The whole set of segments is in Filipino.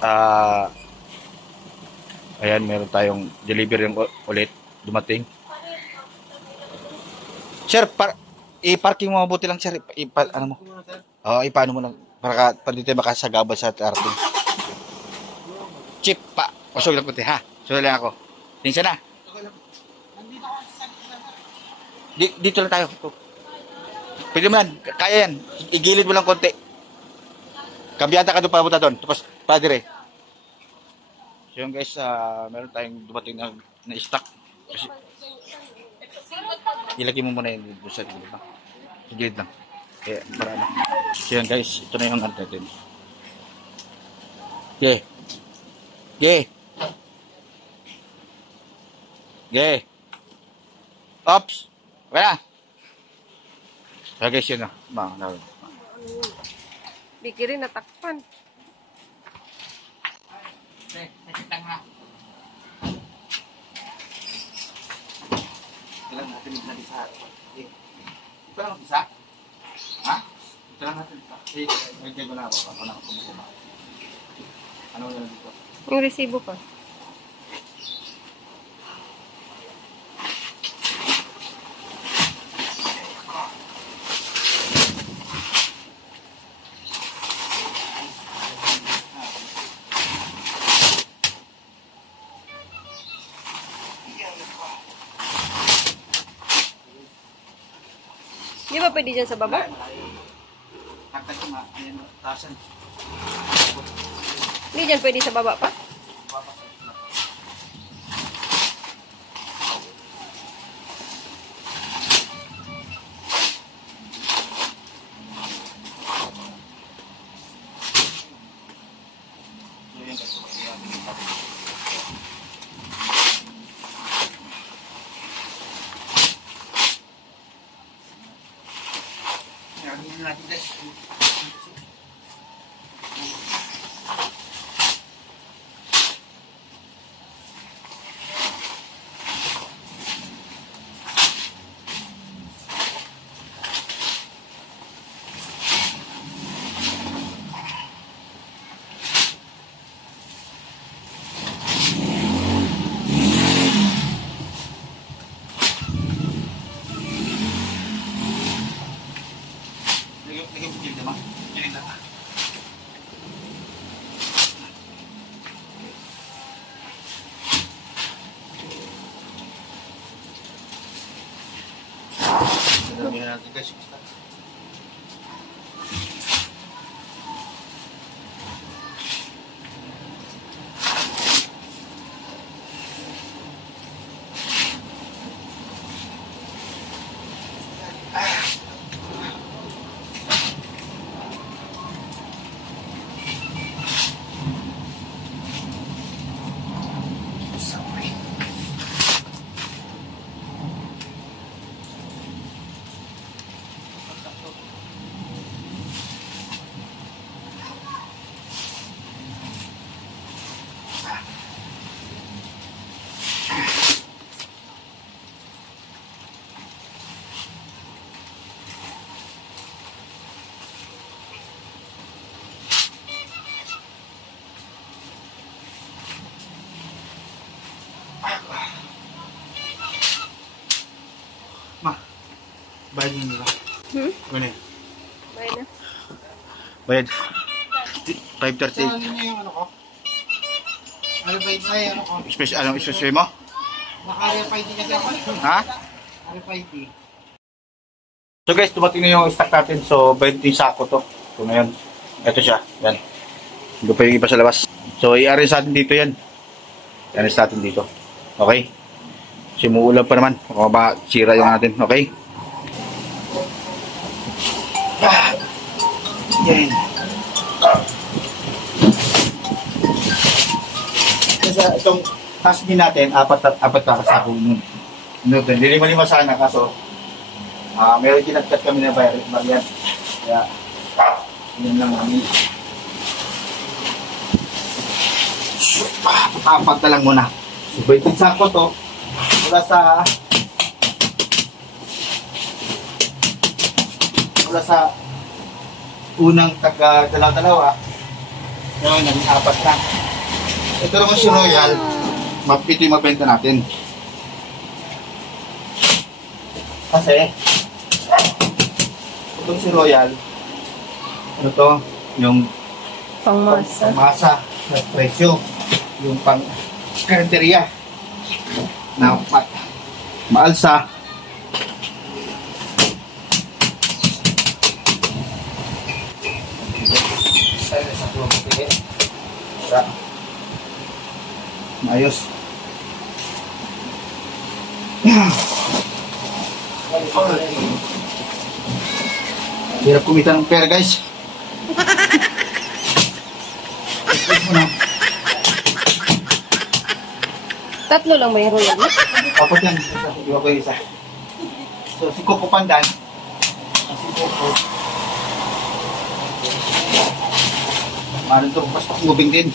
Ah, ayan, meron tayong delivery yung ulit dumating. Sir, i-parking mo mabuti lang, sir. Ano mo? Oo, ipaano mo lang para dito makasagabal sa ating. Chip pa. Usog lang puti, ha? Usog lang ako. Tingnan na. Dito lang tayo. Pwede mo yan. Kaya yan. Igilid mo lang konti. Kambyanta ka doon papunta doon. Tapos, padre. So yun guys, meron tayong dumating na stock. Kasi, ilagay mo muna yun doon sa gilid. Sa gilid lang. Kaya, para ano. So yun guys, ito na yung ano natin. Okay. Okay. Okay. Ops. Okay na. So guys, yun na. Biki rin natakpan. Sakit lang ha. Ito lang natin isa. Ito lang isa? Ha? Ito lang natin isa. May kayo na ako. Ako na ako kumukuma. Ano na dito? Yung resibo pa. Di ba pwede dyan sa baba? Hindi dyan pwede sa baba pa? Bayad nyo nila. Ano yun? Bayad na. Bayad. 5.38. Ano yung ano ko? Ano ba yung ano ko? Anong special mo? Naka-RFID kasi ako. Ha? RFID. So guys, dumating na yung stock natin. So, 20 sako to. So ngayon, ito siya. Yan. Hindi pa yung iba sa labas. So, i-arrange natin dito yan. I-arrange natin dito. Okay? Simuulan pa naman. O ba, sira yung natin. Okay? Yan. Kasi itong tasmin natin, apat na kasako nun. Lima-lima sana kaso meron kinagkat kami na variant. Kaya, yun lang kami. Apat na lang muna. So, 20 sako to. Mula sa unang taga-dalawa-dalawa Ngayon, naging 4 na. Ito naman si Royal. Ito yung mabenta natin. Kasi, itong si Royal, ano to? Yung Pangmasa. masa sa presyo. Yung pang karinderya. Na maalsa. Maayos. Hirap kumita ng pera, guys. Tatlo lang ba yung royal mo? Kapot yan. Iwa ko yung isa. So, si Coco Pandan. Si Coco. Maraming ito, mas moving din.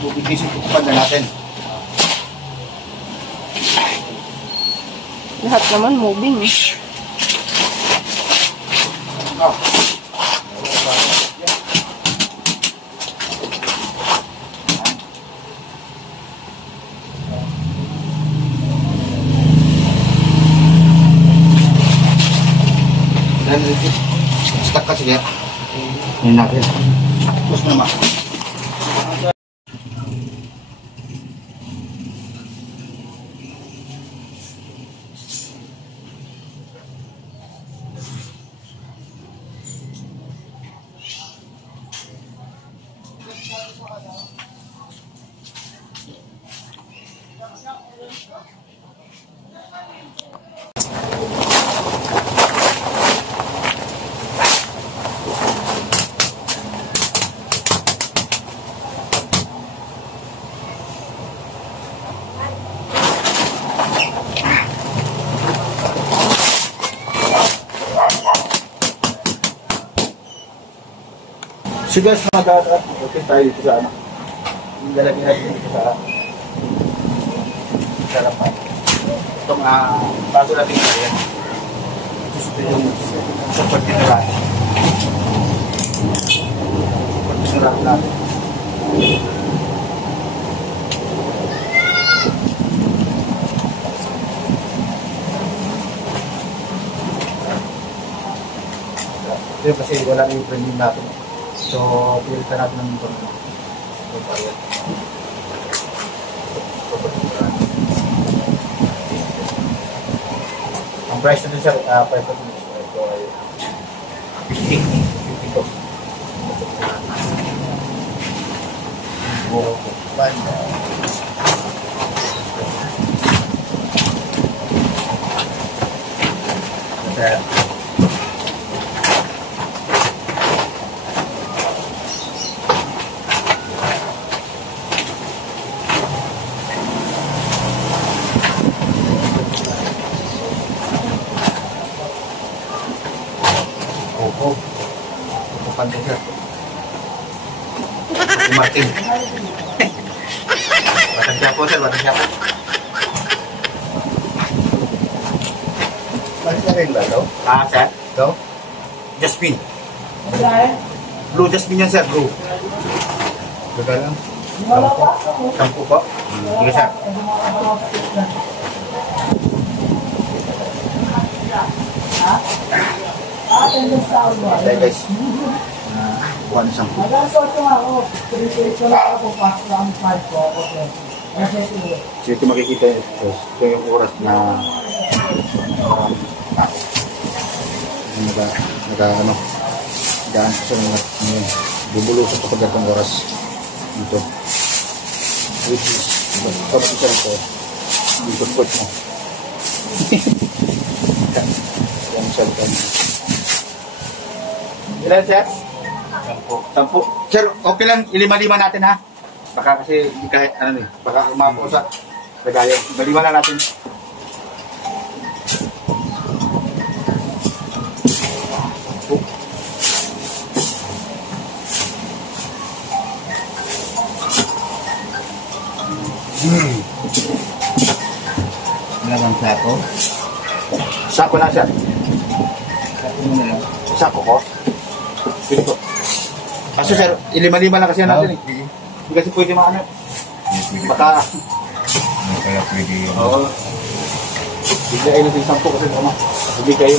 Moving din si Coco Pandan natin. Lahat naman moving. Oh. Dan stuck kasi kaya. Yan natin. Tapos naman. So guys, okay tayo dito sa ano. Lalagyan natin dito sa harapan. Itong bago natin yan. Gusto yung sa pagkinaraan. Pagkinaraan natin. Ito kasi wala na yung premium natin. So, pilitan natin ng ito. Ang price natin siya, 5 minutes. Ito ay 50 to. Pantai sir. Martin. Batang siapa sir, batang siapa? Masih ada yang baru? Sir. Go. Jasmine. Blue Jasmine yan sir, blue. Begalang. Sampu po. Sige sir. Okay guys. Kuha na siyang po. So ito makikita ito yung oras na daan ko sa bubulusok kapag itong oras dito. Which is kapag isa ito dito po mo. Yung cellphone. Ilan sir? 10. Sir, okay lang, ilima-lima natin ha. Baka kasi kahit ano eh, baka umapo sa lagayan. Balima na natin. Ilang ang sako? Sako na sir. Sako na lang. Sa sako ko? Pwede ko. Kaso sir, ilima-lima lang kasi yan natin eh. Hindi kasi pwede maano. Baka... Kaya pwede yun. Oo. Bigla ay natin 10 kasi tama. Hindi kayo.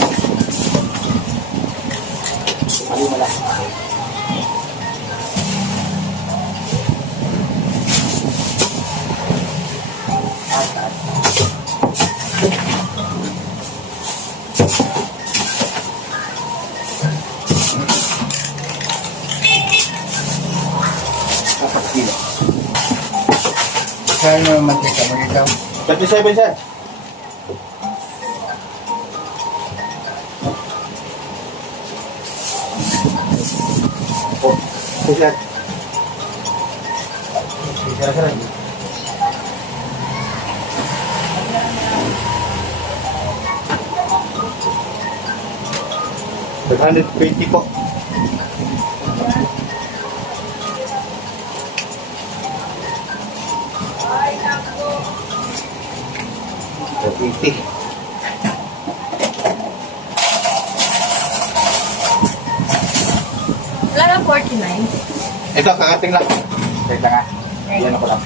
Lima lang. Kaya naman mantika mo dito. 37 sir. Oh, sir. Sir. 120 po. $180. Wala lang 49. Ito, kakating lang. Wait lang ha. Yan ako lang.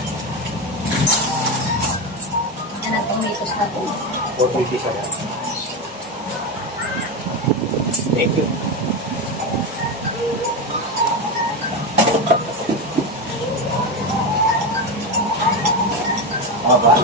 Ano, tomatoes natin. 420 sir. Thank you. Ba?